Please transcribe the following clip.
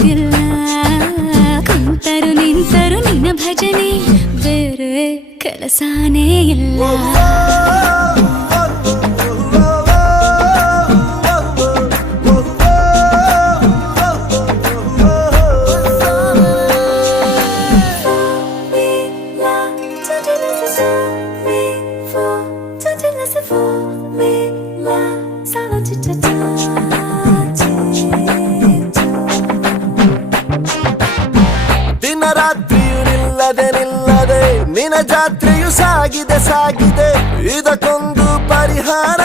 ಗೊತ್ತಿಲ್ಲ ಕುಂತರು ನಿಂತರು ನಿನ್ನ ಭಜನೆ ಬೇರೆ ಕೆಲಸನೇ ಇಲ್ಲ ದಿನ ರಾತ್ರಿಯು ನಿಲ್ಲದೆ ನಿನ್ನ ಜಾತ್ರೆಯು ಸಾಗಿದೆ ಇದಕ್ಕೊಂದು ಪರಿಹಾರ